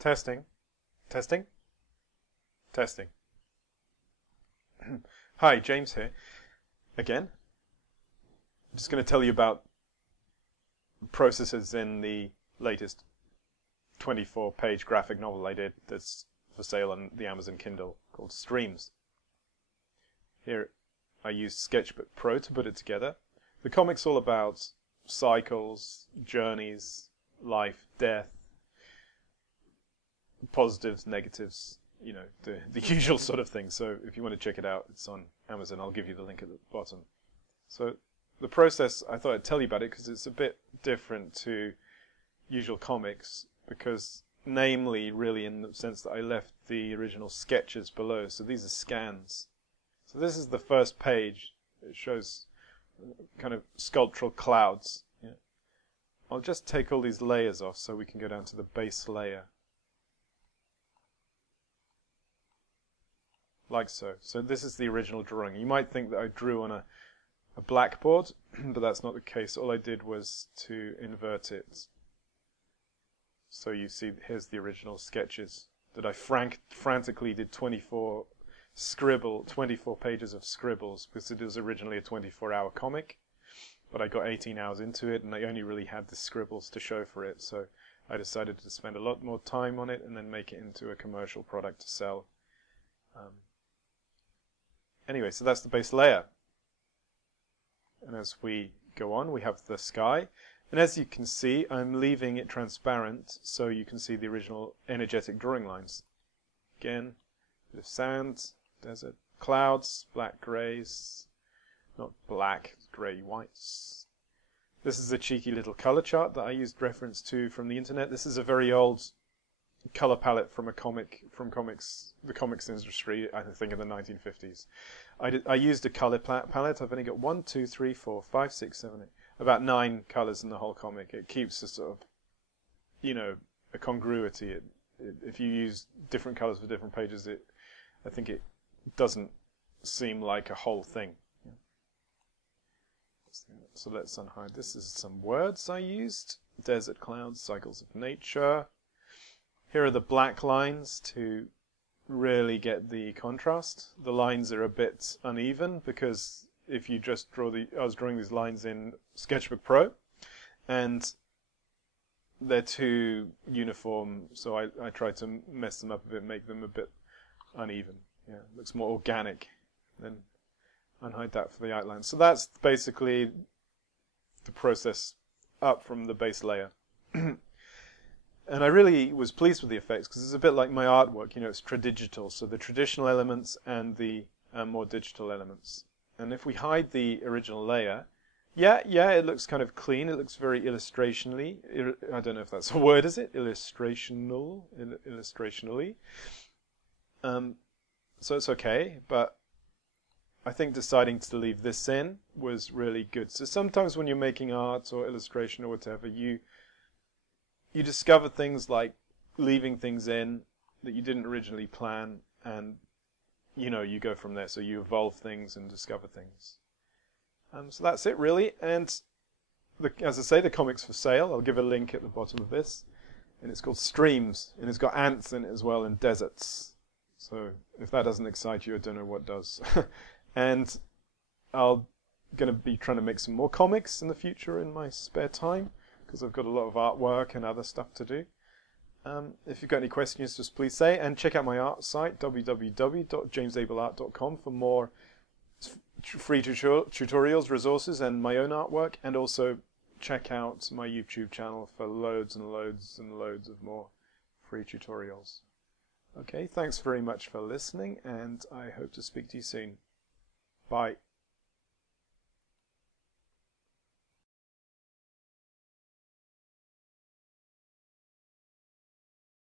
Testing. Testing. Testing. Hi, James here. Again. I'm just going to tell you about processes in the latest 24-page graphic novel I did that's for sale on the Amazon Kindle called Streams. Here I used Sketchbook Pro to put it together. The comic's all about cycles, journeys, life, death, positives, negatives, you know, the usual sort of thing. So if you want to check it out, it's on Amazon. I'll give you the link at the bottom. So the process, I thought I'd tell you about it because it's a bit different to usual comics, because namely really in the sense that I left the original sketches below. So these are scans. So this is the first page. It shows kind of sculptural clouds. Yeah. I'll just take all these layers off so we can go down to the base layer. Like so. So this is the original drawing. You might think that I drew on a blackboard, but that's not the case. All I did was to invert it. So you see, here's the original sketches that I frantically did 24 pages of scribbles, because it was originally a 24-hour comic, but I got 18 hours into it and I only really had the scribbles to show for it, so I decided to spend a lot more time on it and then make it into a commercial product to sell. Anyway, so that's the base layer. And as we go on, we have the sky. And as you can see, I'm leaving it transparent so you can see the original energetic drawing lines. Again, bit of sand, desert, clouds, black greys, not black, grey whites. This is a cheeky little color chart that I used reference to from the internet. This is a very old color palette from the comics industry, I think in the 1950s. I used a color palette. I've only got 1, 2, 3, 4, 5, 6, 7, 8, about 9 colors in the whole comic. It keeps a sort of, you know, a congruity. If you use different colors for different pages, I think it doesn't seem like a whole thing. So let's unhide. This is some words I used. Desert, clouds, cycles of nature. Here are the black lines to really get the contrast. The lines are a bit uneven because if you just draw I was drawing these lines in Sketchbook Pro and they're too uniform, so I tried to mess them up a bit, make them a bit uneven. Yeah, it looks more organic. Then unhide that for the outline. So that's basically the process up from the base layer. And I really was pleased with the effects because it's a bit like my artwork, you know, it's tradigital, so the traditional elements and the more digital elements. And if we hide the original layer, yeah, it looks kind of clean, it looks very illustrationally, I don't know if that's a word, is it? Illustrationally. So it's okay, but I think deciding to leave this in was really good. So sometimes when you're making art or illustration or whatever, you discover things like leaving things in that you didn't originally plan, and you know, you go from there. So you evolve things and discover things. So that's it really. And as I say, the comic's for sale. I'll give a link at the bottom of this. And it's called Streams, and it's got ants in it as well, and deserts. So if that doesn't excite you, I don't know what does. And I'm going to be trying to make some more comics in the future in my spare time, because I've got a lot of artwork and other stuff to do. If you've got any questions, just please say. And check out my art site, www.jamesableart.com, for more free tutorials, resources, and my own artwork. And also check out my YouTube channel for loads and loads and loads of more free tutorials. Okay, thanks very much for listening, and I hope to speak to you soon. Bye.